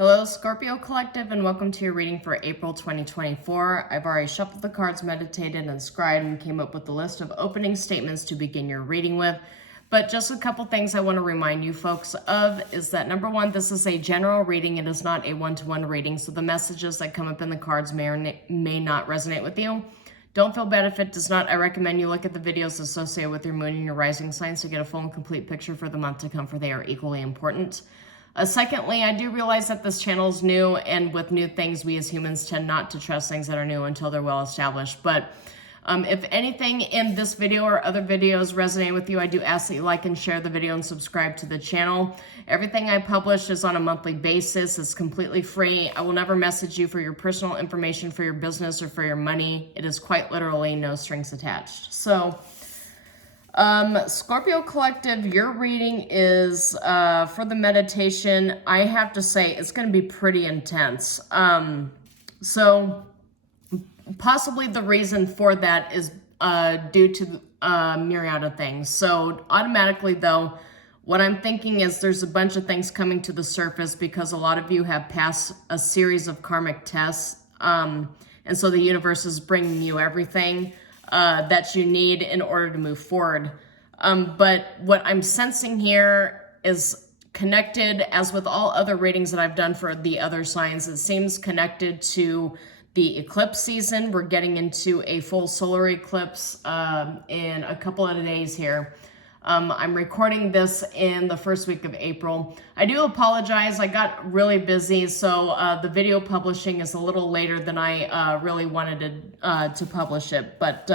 Hello, Scorpio Collective, and welcome to your reading for April 2024. I've already shuffled the cards, meditated, and scribed, and came up with a list of opening statements to begin your reading with. But just a couple things I want to remind you folks of is that number one, this is a general reading. It is not a one-to-one reading, so the messages that come up in the cards may or may not resonate with you. Don't feel bad if it does not. I recommend you look at the videos associated with your moon and your rising signs to get a full and complete picture for the month to come, for they are equally important. Secondly, I do realize that this channel is new, and with new things, we as humans tend not to trust things that are new until they're well established. But if anything in this video or other videos resonate with you, I do ask that you like and share the video and subscribe to the channel. Everything I publish is on a monthly basis. It's completely free. I will never message you for your personal information, for your business, or for your money. It is quite literally no strings attached. So, Scorpio Collective, your reading is, for the meditation, I have to say it's going to be pretty intense. So possibly the reason for that is, due to, myriad of things. So automatically though, what I'm thinking is there's a bunch of things coming to the surface because a lot of you have passed a series of karmic tests. And so the universe is bringing you everything that you need in order to move forward. But what I'm sensing here is connected, as with all other readings that I've done for the other signs, it seems connected to the eclipse season. We're getting into a full solar eclipse in a couple of days here. I'm recording this in the first week of April. I do apologize. I got really busy, so the video publishing is a little later than I really wanted to publish it. But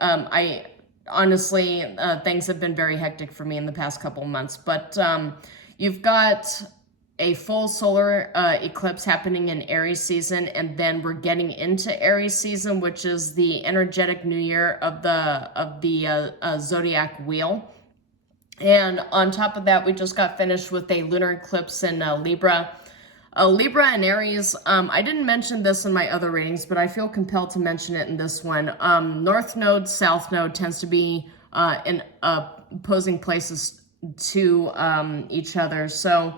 I honestly, things have been very hectic for me in the past couple of months. But you've got a full solar eclipse happening in Aries season, and then we're getting into Aries season, which is the energetic new year of the zodiac wheel. And on top of that, we just got finished with a lunar eclipse in Libra. Libra and Aries, I didn't mention this in my other readings, but I feel compelled to mention it in this one. North node, south node tends to be in opposing places to each other. So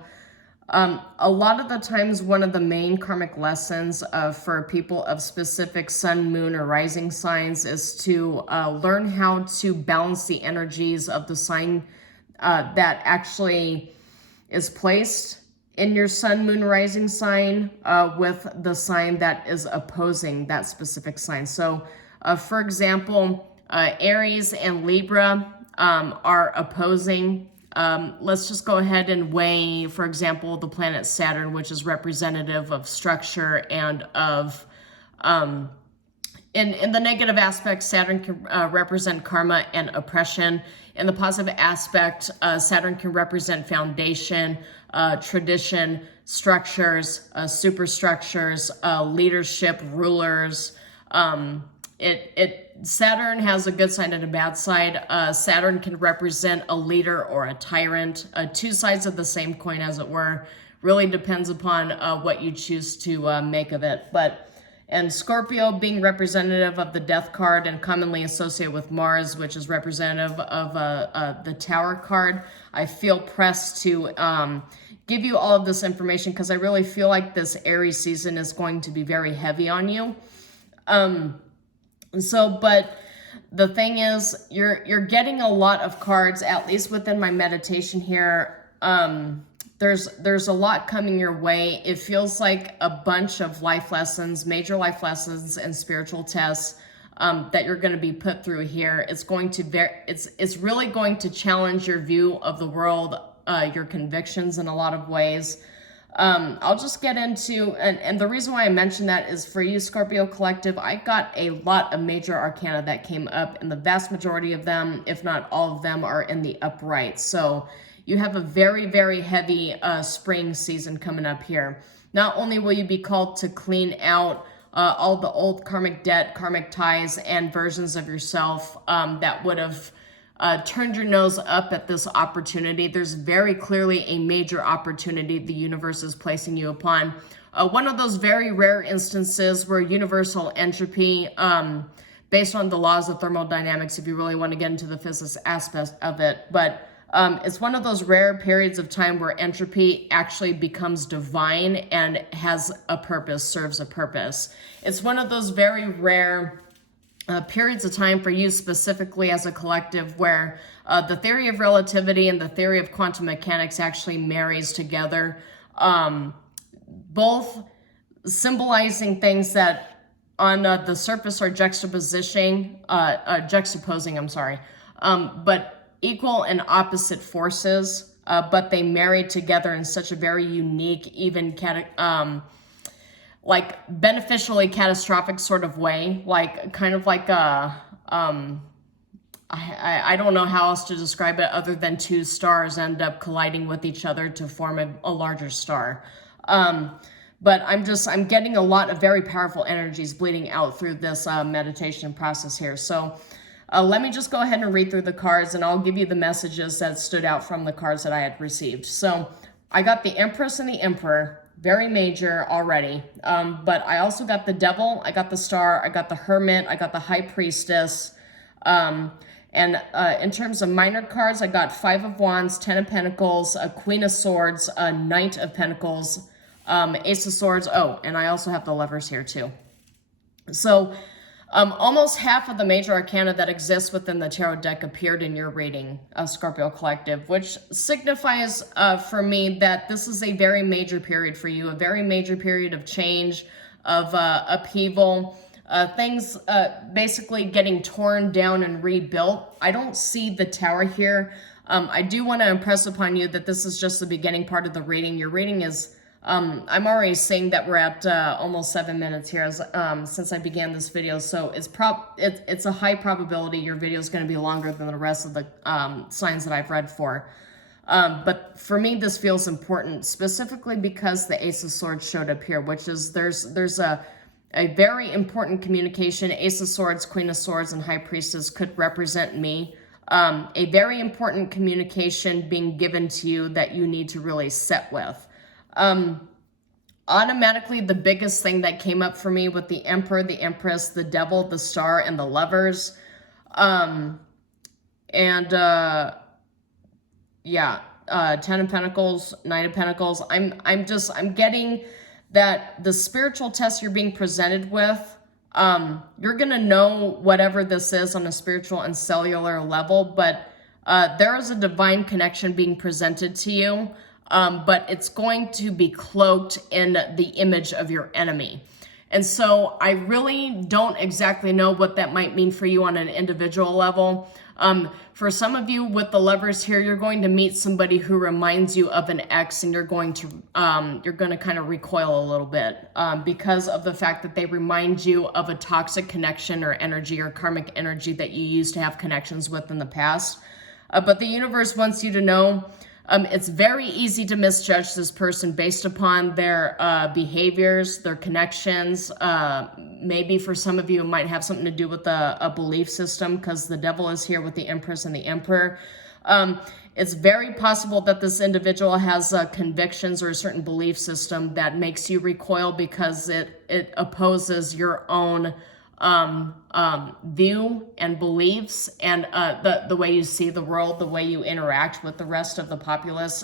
a lot of the times, one of the main karmic lessons for people of specific sun, moon, or rising signs is to learn how to balance the energies of the sign that actually is placed in your sun, moon, rising sign with the sign that is opposing that specific sign. So, for example, Aries and Libra are opposing. Let's just go ahead and weigh, for example, the planet Saturn, which is representative of structure and of, in the negative aspect, Saturn can represent karma and oppression. In the positive aspect, Saturn can represent foundation, tradition, structures, superstructures, leadership, rulers. Saturn has a good side and a bad side. Saturn can represent a leader or a tyrant, two sides of the same coin, as it were. Really depends upon what you choose to make of it. And Scorpio being representative of the death card and commonly associated with Mars, which is representative of the Tower card, I feel pressed to give you all of this information because I really feel like this Aries season is going to be very heavy on you. But the thing is, you're getting a lot of cards, at least within my meditation here. There's a lot coming your way. It feels like a bunch of life lessons, major life lessons and spiritual tests that you're going to be put through here. It's going to it's really going to challenge your view of the world, your convictions in a lot of ways. I'll just get into, and the reason why I mention that is for you, Scorpio Collective, I got a lot of major arcana that came up, and the vast majority of them, if not all of them, are in the upright. So you have a very, very heavy spring season coming up here. Not only will you be called to clean out all the old karmic debt, karmic ties, and versions of yourself that would have turned your nose up at this opportunity. There's very clearly a major opportunity the universe is placing you upon. One of those very rare instances where universal entropy, based on the laws of thermodynamics, if you really want to get into the physics aspect of it, but It's one of those rare periods of time where entropy actually becomes divine and has a purpose, serves a purpose. It's one of those very rare periods of time for you specifically as a collective where the theory of relativity and the theory of quantum mechanics actually marries together, both symbolizing things that on the surface are juxtaposing, but equal and opposite forces, but they marry together in such a very unique, even like beneficially catastrophic sort of way, like kind of like a, I don't know how else to describe it other than two stars end up colliding with each other to form a larger star. But I'm getting a lot of very powerful energies bleeding out through this meditation process here. So let me just go ahead and read through the cards, and I'll give you the messages that stood out from the cards that I had received. So I got the Empress and the Emperor, very major already. But I also got the Devil, I got the Star, I got the Hermit, I got the High Priestess. And in terms of minor cards, I got 5 of Wands, 10 of Pentacles, a Queen of Swords, a Knight of Pentacles, Ace of Swords. Oh, and I also have the Lovers here too. So almost half of the major arcana that exists within the tarot deck appeared in your reading, Scorpio Collective, which signifies for me that this is a very major period for you, a very major period of change, of upheaval, things basically getting torn down and rebuilt. I don't see the Tower here. I do want to impress upon you that this is just the beginning part of the reading. Your reading is I'm already saying that we're at almost 7 minutes here since I began this video, so it's a high probability your video is going to be longer than the rest of the signs that I've read for. But for me, this feels important, specifically because the Ace of Swords showed up here, which is there's a very important communication. Ace of Swords, Queen of Swords, and High Priestess could represent me. A very important communication being given to you that you need to really sit with. Automatically, the biggest thing that came up for me with the Emperor, the Empress, the Devil, the Star, and the Lovers, 10 of Pentacles, Knight of Pentacles. I'm getting that the spiritual test you're being presented with, you're gonna know whatever this is on a spiritual and cellular level, but there is a divine connection being presented to you. But it's going to be cloaked in the image of your enemy. And so I really don't exactly know what that might mean for you on an individual level. For some of you with the Lovers here, you're going to meet somebody who reminds you of an ex, and you're going to kind of recoil a little bit because of the fact that they remind you of a toxic connection or energy or karmic energy that you used to have connections with in the past. But the universe wants you to know it's very easy to misjudge this person based upon their behaviors, their connections. Maybe for some of you, it might have something to do with a belief system, because the Devil is here with the Empress and the Emperor. It's very possible that this individual has convictions or a certain belief system that makes you recoil because it opposes your own view and beliefs and the way you see the world, the way you interact with the rest of the populace.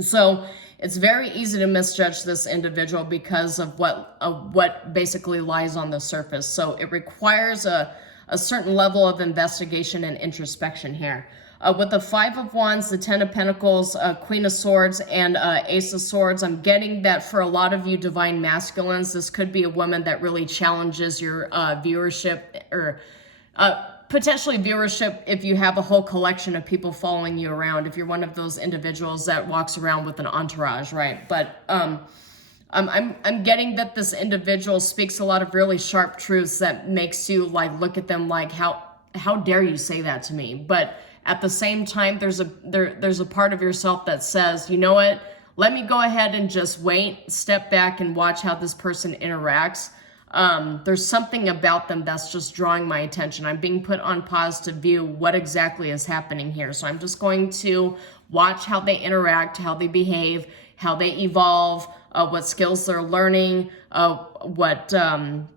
So it's very easy to misjudge this individual because of what basically lies on the surface. So it requires a certain level of investigation and introspection here. With the 5 of Wands, the 10 of Pentacles, Queen of Swords, and Ace of Swords, I'm getting that for a lot of you divine masculines, this could be a woman that really challenges your viewership, or potentially viewership if you have a whole collection of people following you around, if you're one of those individuals that walks around with an entourage, right? But I'm getting that this individual speaks a lot of really sharp truths that makes you like look at them like, how dare you say that to me? But at the same time, there's a part of yourself that says, you know what, let me go ahead and just wait, step back and watch how this person interacts. There's something about them that's just drawing my attention. I'm being put on pause to view what exactly is happening here. So I'm just going to watch how they interact, how they behave, how they evolve, what skills they're learning, what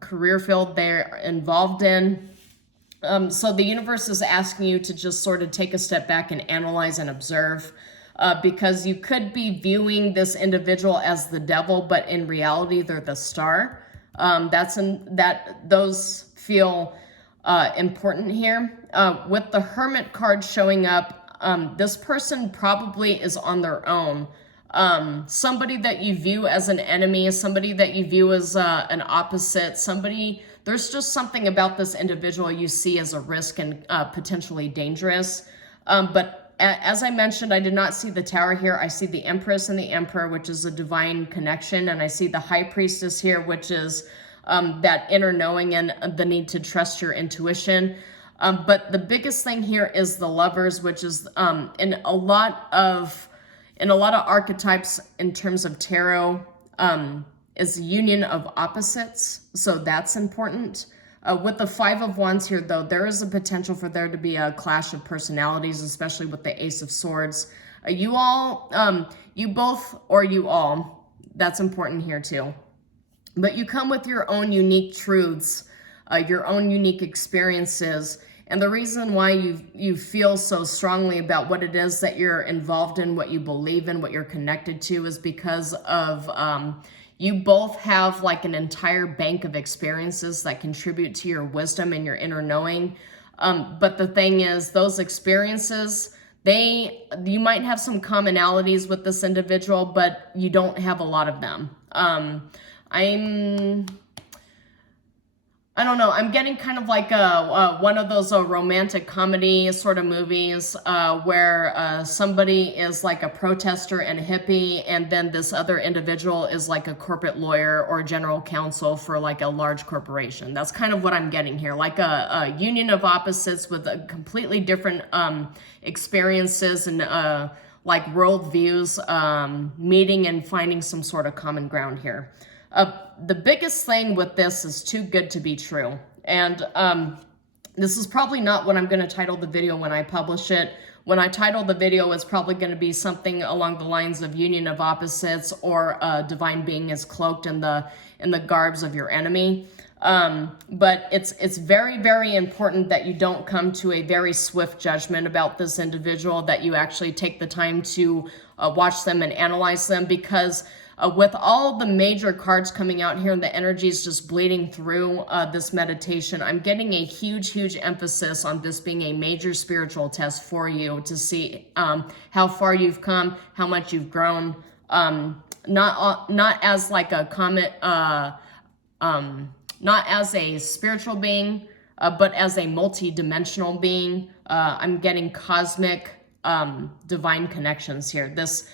career field they're involved in. So the universe is asking you to just sort of take a step back and analyze and observe, because you could be viewing this individual as the devil, but in reality, they're the star. Those feel important here. With the Hermit card showing up, this person probably is on their own. Somebody that you view as an enemy, somebody that you view as an opposite, there's just something about this individual you see as a risk and potentially dangerous. But as I mentioned, I did not see the Tower here. I see the Empress and the Emperor, which is a divine connection. And I see the High Priestess here, which is that inner knowing and the need to trust your intuition. But the biggest thing here is the Lovers, which is in a lot of archetypes in terms of tarot, is the union of opposites. So that's important. With the Five of Wands here, though, there is a potential for there to be a clash of personalities, especially with the Ace of Swords. You both, or you all, that's important here too. But you come with your own unique truths, your own unique experiences. And the reason why you feel so strongly about what it is that you're involved in, what you believe in, what you're connected to, is because of you both have like an entire bank of experiences that contribute to your wisdom and your inner knowing. But the thing is, those experiences, you might have some commonalities with this individual, but you don't have a lot of them. I don't know, I'm getting kind of like one of those romantic comedy sort of movies where somebody is like a protester and a hippie, and then this other individual is like a corporate lawyer or general counsel for like a large corporation. That's kind of what I'm getting here, like a union of opposites with a completely different experiences and like worldviews meeting and finding some sort of common ground here. The biggest thing with this is too good to be true. And this is probably not what I'm going to title the video when I publish it. When I title the video, it's probably going to be something along the lines of union of opposites, or divine being is cloaked in the garbs of your enemy. But it's very, very important that you don't come to a very swift judgment about this individual, that you actually take the time to watch them and analyze them, because with all the major cards coming out here and the energies just bleeding through this meditation, I'm getting a huge, huge emphasis on this being a major spiritual test for you to see how far you've come, how much you've grown, not as like a comet, not as a spiritual being, but as a multi-dimensional being. I'm getting cosmic divine connections here. This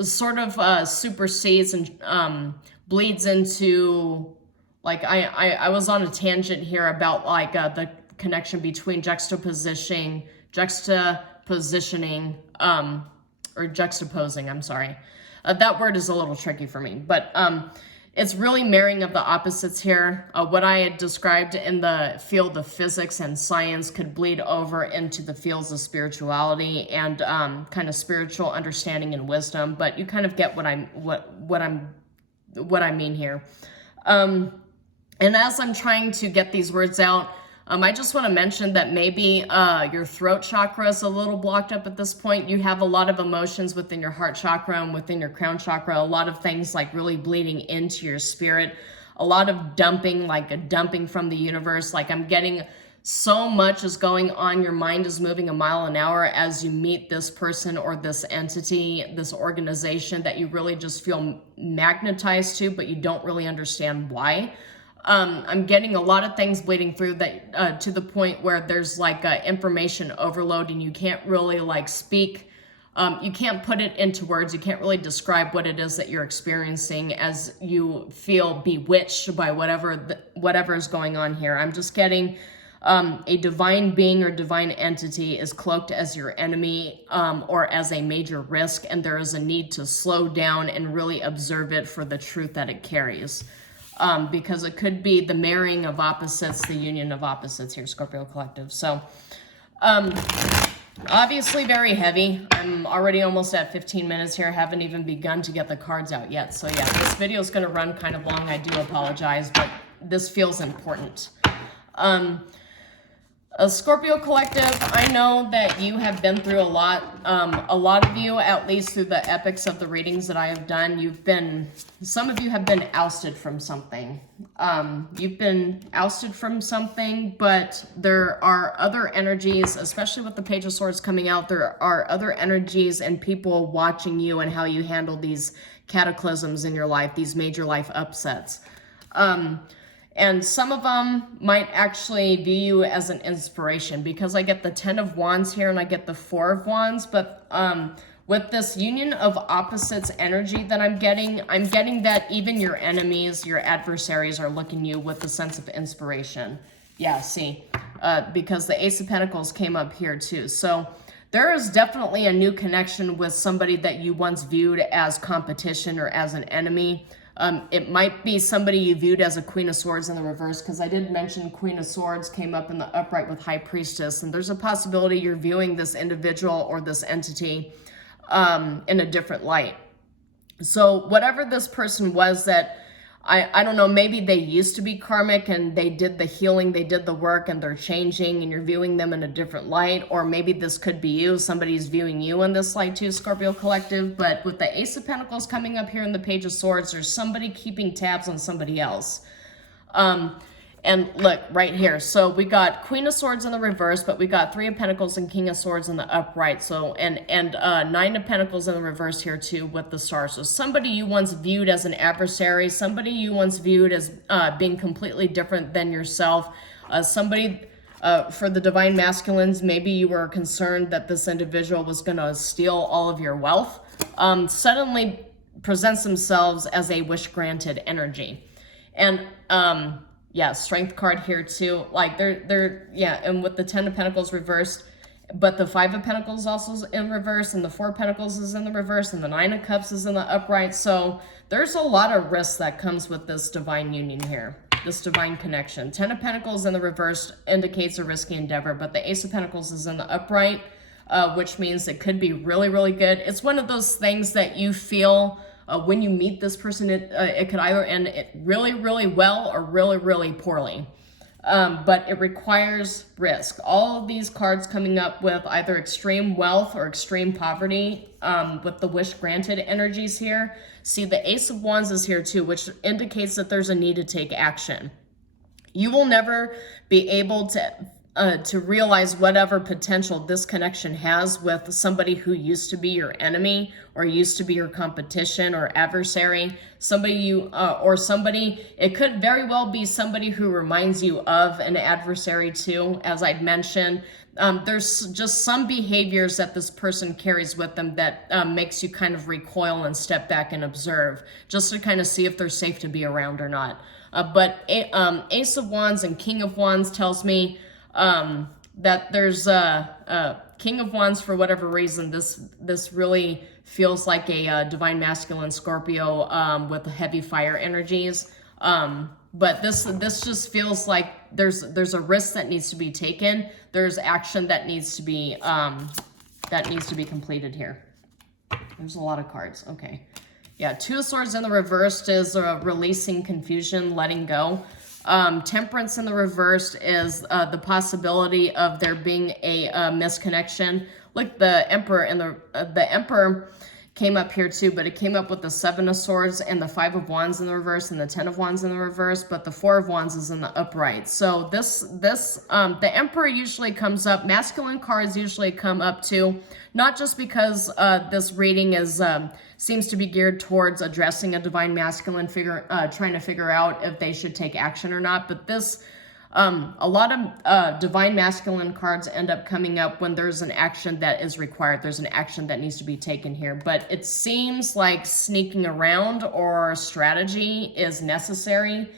sort of supersedes and bleeds into, like, I was on a tangent here about like the connection between juxtapositioning, or juxtaposing, I'm sorry. That word is a little tricky for me, but it's really marrying of the opposites here. What I had described in the field of physics and science could bleed over into the fields of spirituality and kind of spiritual understanding and wisdom. But you kind of get what I mean here. And as I'm trying to get these words out, I just want to mention that maybe your throat chakra is a little blocked up at this point. You have a lot of emotions within your heart chakra and within your crown chakra, a lot of things like really bleeding into your spirit, a lot of dumping, like a dumping from the universe. Like, I'm getting so much is going on. Your mind is moving a mile an hour as you meet this person or this entity, this organization that you really just feel magnetized to, but you don't really understand why. I'm getting a lot of things bleeding through that to the point where there's like information overload, and you can't really like speak. You can't put it into words. You can't really describe what it is that you're experiencing as you feel bewitched by whatever is going on here. I'm just getting a divine being or divine entity is cloaked as your enemy or as a major risk, and there is a need to slow down and really observe it for the truth that it carries. Because it could be the marrying of opposites, the union of opposites here, Scorpio Collective. So, obviously very heavy. I'm already almost at 15 minutes here. I haven't even begun to get the cards out yet. So yeah, this video is going to run kind of long. I do apologize, but this feels important. Scorpio Collective, I know that you have been through a lot. A lot of you, at least through the epics of the readings that I have done, some of you have been ousted from something. You've been ousted from something, but there are other energies, especially with the Page of Swords coming out, there are other energies and people watching you and how you handle these cataclysms in your life, these major life upsets. And some of them might actually view you as an inspiration, because I get the 10 of Wands here and I get the 4 of Wands. But with this union of opposites energy that I'm getting that even your enemies, your adversaries are looking at you with a sense of inspiration. Yeah, see, because the Ace of Pentacles came up here too. So there is definitely a new connection with somebody that you once viewed as competition or as an enemy. It might be somebody you viewed as a Queen of Swords in the reverse, because I did mention Queen of Swords came up in the upright with High Priestess, and there's a possibility you're viewing this individual or this entity in a different light. So whatever this person was that, I don't know, maybe they used to be karmic and they did the healing, they did the work, and they're changing and you're viewing them in a different light. Or maybe this could be you, somebody's viewing you in this light too, Scorpio Collective. But with the Ace of Pentacles coming up here in the Page of Swords, there's somebody keeping tabs on somebody else. And look, right here. So we got Queen of Swords in the reverse, but we got 3 of Pentacles and King of Swords in the upright. So, and 9 of Pentacles in the reverse here too with the star. So somebody you once viewed as an adversary, somebody you once viewed as being completely different than yourself, somebody, for the Divine Masculines, maybe you were concerned that this individual was going to steal all of your wealth, suddenly presents themselves as a wish-granted energy. And, yeah, Strength card here too. Like yeah, and with the 10 of Pentacles reversed, but the 5 of Pentacles also is in reverse, and the 4 of Pentacles is in the reverse, and the 9 of Cups is in the upright. So there's a lot of risk that comes with this divine union here, this divine connection. 10 of Pentacles in the reverse indicates a risky endeavor, but the Ace of Pentacles is in the upright, which means it could be really, really good. It's one of those things that you feel when you meet this person, it could either end really, really well or really, really poorly. But it requires risk. All of these cards coming up with either extreme wealth or extreme poverty, with the wish granted energies here. See, the Ace of Wands is here too, which indicates that there's a need to take action. You will never be able to realize whatever potential this connection has with somebody who used to be your enemy or used to be your competition or adversary, somebody you, or somebody, it could very well be somebody who reminds you of an adversary too. As I'd mentioned, there's just some behaviors that this person carries with them that makes you kind of recoil and step back and observe, just to kind of see if they're safe to be around or not. But Ace of Wands and King of Wands tells me that there's King of Wands, for whatever reason, this really feels like a Divine Masculine Scorpio with heavy fire energies. But this just feels like there's a risk that needs to be taken. There's action that needs to be completed here. There's a lot of cards. Okay. Yeah, 2 of Swords in the reversed is releasing confusion, letting go. Temperance in the reversed is the possibility of there being a misconnection. Like the Emperor and the Emperor came up here too, but it came up with the 7 of Swords and the 5 of Wands in the reverse and the 10 of Wands in the reverse, but the 4 of Wands is in the upright. So the Emperor usually comes up, masculine cards usually come up too, not just because this reading is seems to be geared towards addressing a divine masculine figure, trying to figure out if they should take action or not, but this a lot of divine masculine cards end up coming up when there's an action that is required. There's an action that needs to be taken here. But it seems like sneaking around or strategy is necessary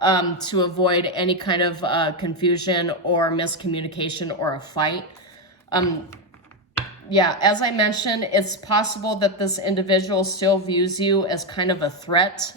to avoid any kind of confusion or miscommunication or a fight. Yeah, as I mentioned, it's possible that this individual still views you as kind of a threat.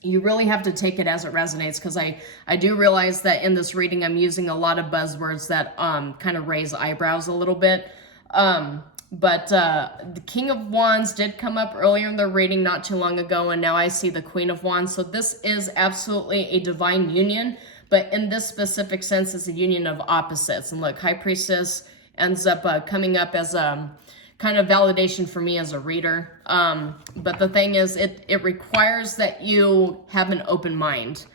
You really have to take it as it resonates, because I do realize that in this reading I'm using a lot of buzzwords that kind of raise eyebrows a little bit. But the King of Wands did come up earlier in the reading not too long ago, and now I see the Queen of Wands. So this is absolutely a divine union, But in this specific sense, it's a union of opposites. And look, High Priestess ends up coming up as a kind of validation for me as a reader. But the thing is, it requires that you have an open mind.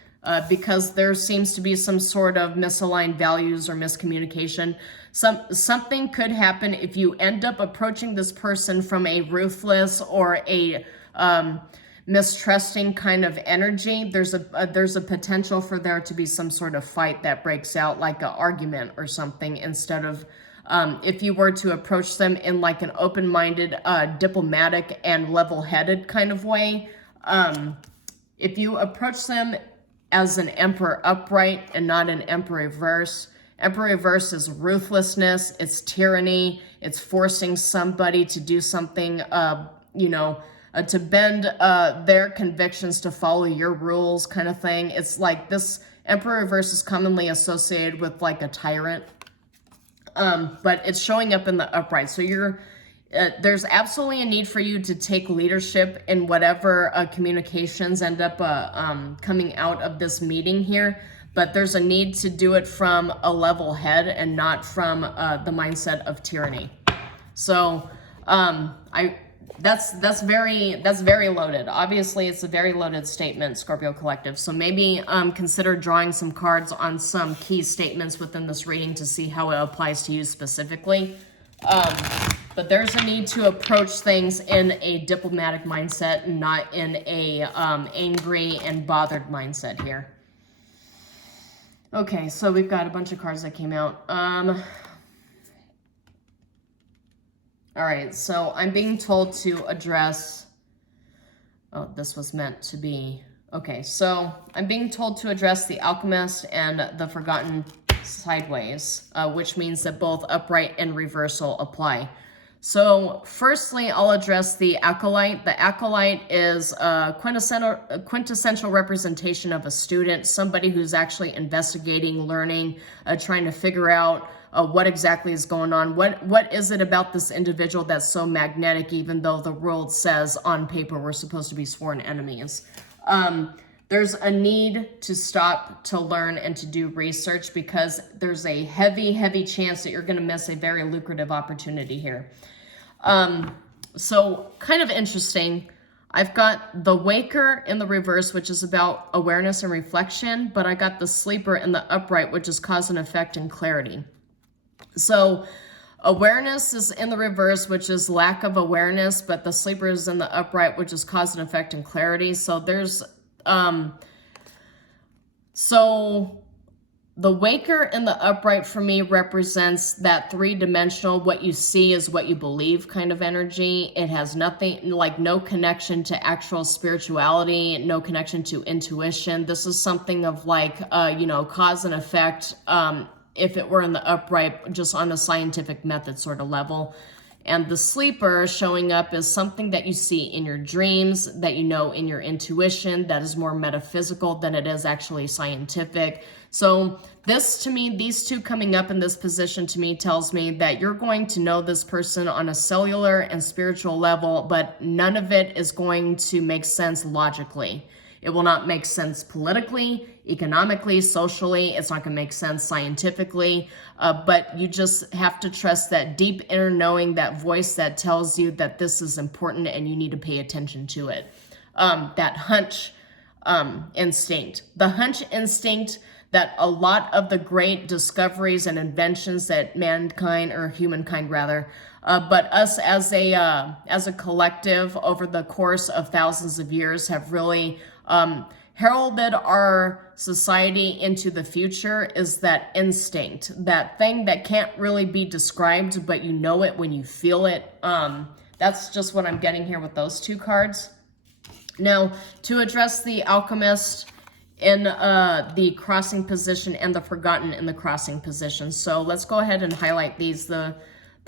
Because there seems to be some sort of misaligned values or miscommunication. Something could happen if you end up approaching this person from a ruthless or a mistrusting kind of energy. There's a potential for there to be some sort of fight that breaks out, like an argument or something, instead of if you were to approach them in like an open-minded, diplomatic, and level-headed kind of way. If you approach them as an Emperor upright and not an Emperor reverse. Emperor reverse is ruthlessness, it's tyranny, it's forcing somebody to do something, to bend their convictions to follow your rules kind of thing. It's like this Emperor reverse is commonly associated with like a tyrant, but it's showing up in the upright. So there's absolutely a need for you to take leadership in whatever communications end up coming out of this meeting here. But there's a need to do it from a level head and not from the mindset of tyranny. So that's very loaded. Obviously, it's a very loaded statement, Scorpio Collective. So maybe consider drawing some cards on some key statements within this reading to see how it applies to you specifically. But there's a need to approach things in a diplomatic mindset and not in a angry and bothered mindset here. Okay, so we've got a bunch of cards that came out. All right, so I'm being told to address... Oh, this was meant to be... Okay, so I'm being told to address the Alchemist and the Forgotten sideways, which means that both upright and reversal apply. So firstly, I'll address the Acolyte. The Acolyte is a quintessential representation of a student, somebody who's actually investigating, learning, trying to figure out what exactly is going on. What is it about this individual that's so magnetic, even though the world says on paper we're supposed to be sworn enemies? There's a need to stop, to learn, and to do research because there's a heavy chance that you're going to miss a very lucrative opportunity here. So kind of interesting. I've got the Waker in the reverse, which is about awareness and reflection, but I got the Sleeper in the upright, which is cause and effect and clarity. So awareness is in the reverse, which is lack of awareness, but the Sleeper is in the upright, which is cause and effect and clarity. So there's, so the Waker in the upright for me represents that three-dimensional, what you see is what you believe kind of energy. It has nothing, like no connection to actual spirituality, no connection to intuition. This is something of like, cause and effect, if it were in the upright, just on a scientific method sort of level. And the Sleeper showing up is something that you see in your dreams, that you know in your intuition, that is more metaphysical than it is actually scientific. So this, to me, these two coming up in this position to me tells me that you're going to know this person on a cellular and spiritual level, but none of it is going to make sense logically. It will not make sense politically, economically, socially. It's not going to make sense scientifically, but you just have to trust that deep inner knowing, that voice that tells you that this is important and you need to pay attention to it. That hunch instinct. The hunch instinct that a lot of the great discoveries and inventions that mankind, or humankind rather, but us as a collective over the course of thousands of years have really heralded our society into the future, is that instinct, that thing that can't really be described, but you know it when you feel it. That's just what I'm getting here with those two cards. Now, to address the Alchemist in the crossing position and the Forgotten in the crossing position. So let's go ahead and highlight these. The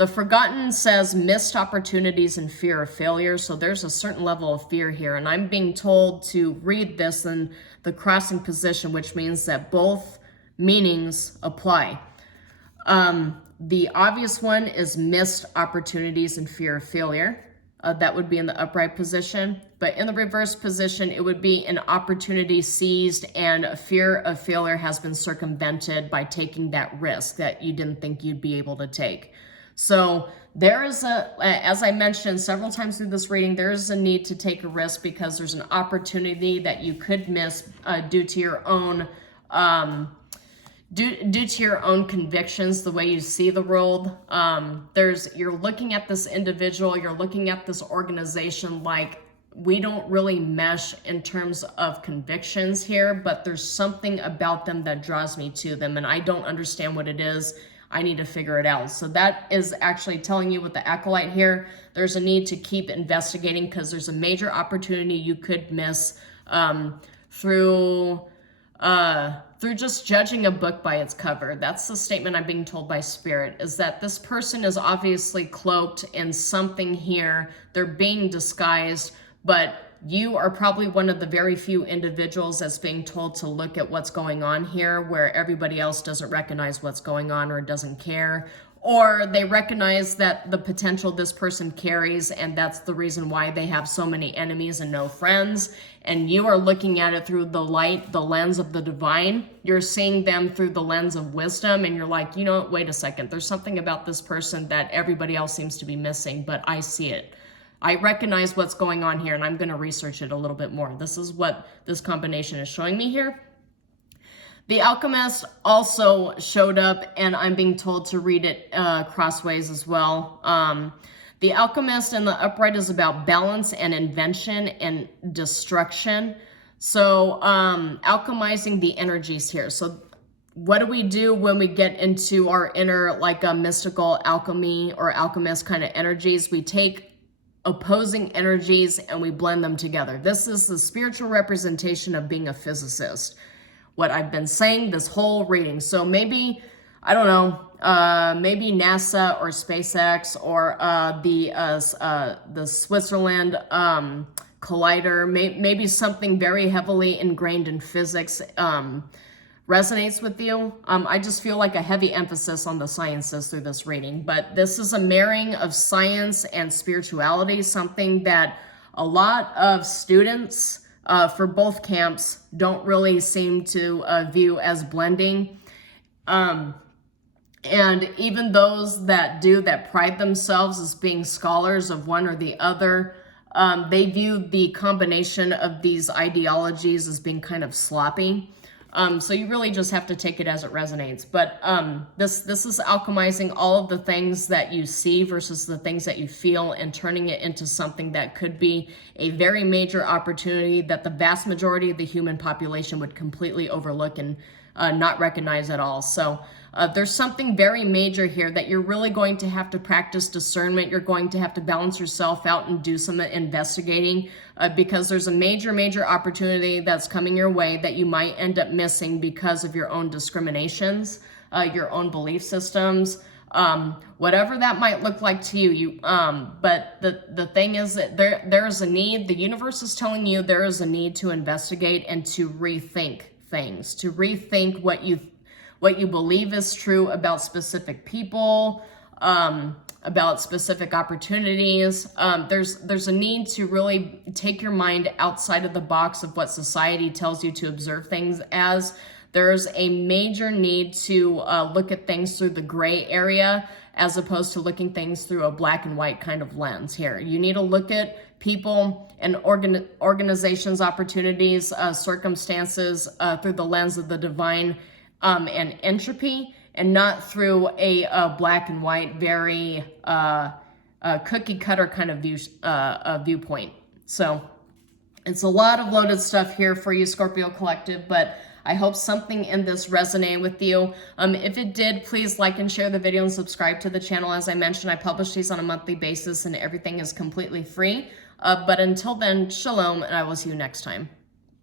Forgotten says missed opportunities and fear of failure. So there's a certain level of fear here. And I'm being told to read this in the crossing position, which means that both meanings apply. The obvious one is missed opportunities and fear of failure. that would be in the upright position. But in the reverse position, it would be an opportunity seized and a fear of failure has been circumvented by taking that risk that you didn't think you'd be able to take. So there is as I mentioned several times through this reading, there is a need to take a risk because there's an opportunity that you could miss due to your own due to your own convictions, the way you see the world. You're looking at this individual, you're looking at this organization like we don't really mesh in terms of convictions here, but there's something about them that draws me to them, and I don't understand what it is. I need to figure it out. So that is actually telling you with the acolyte here, there's a need to keep investigating because there's a major opportunity you could miss through just judging a book by its cover. That's the statement I'm being told by Spirit, is that this person is obviously cloaked in something here. They're being disguised, but you are probably one of the very few individuals that's being told to look at what's going on here, where everybody else doesn't recognize what's going on or doesn't care, or they recognize that the potential this person carries, and that's the reason why they have so many enemies and no friends. And you are looking at it through the light, the lens of the divine. You're seeing them through the lens of wisdom, and you're like, you know, wait a second, there's something about this person that everybody else seems to be missing, but I see it. I recognize what's going on here, and I'm going to research it a little bit more. This is what this combination is showing me here. The Alchemist also showed up, and I'm being told to read it crossways as well. The Alchemist in the upright is about balance and invention and destruction. So alchemizing the energies here. So what do we do when we get into our inner, like a mystical alchemy or alchemist kind of energies? We take opposing energies and we blend them together. This is the spiritual representation of being a physicist. What I've been saying this whole reading. So maybe, I don't know, maybe NASA or SpaceX or the Switzerland collider, maybe something very heavily ingrained in physics resonates with you. I just feel like a heavy emphasis on the sciences through this reading, but this is a marrying of science and spirituality, something that a lot of students for both camps don't really seem to view as blending. And even those that do, that pride themselves as being scholars of one or the other, they view the combination of these ideologies as being kind of sloppy. So you really just have to take it as it resonates. But this is alchemizing all of the things that you see versus the things that you feel and turning it into something that could be a very major opportunity that the vast majority of the human population would completely overlook and not recognize at all. So there's something very major here that you're really going to have to practice discernment. You're going to have to balance yourself out and do some investigating because there's a major opportunity that's coming your way that you might end up missing because of your own discriminations, your own belief systems, whatever that might look like to you. But the thing is that there's a need. The universe is telling you there is a need to investigate and to rethink things, to rethink what you believe is true about specific people, about specific opportunities. There's a need to really take your mind outside of the box of what society tells you to observe things as. There's a major need to look at things through the gray area as opposed to looking things through a black and white kind of lens here. You need to look at people and organizations, opportunities, circumstances through the lens of the divine and entropy, and not through a black and white, very cookie cutter kind of viewpoint. So it's a lot of loaded stuff here for you, Scorpio Collective, but I hope something in this resonated with you. If it did, please like and share the video and subscribe to the channel. As I mentioned, I publish these on a monthly basis and everything is completely free. But until then, shalom, and I will see you next time.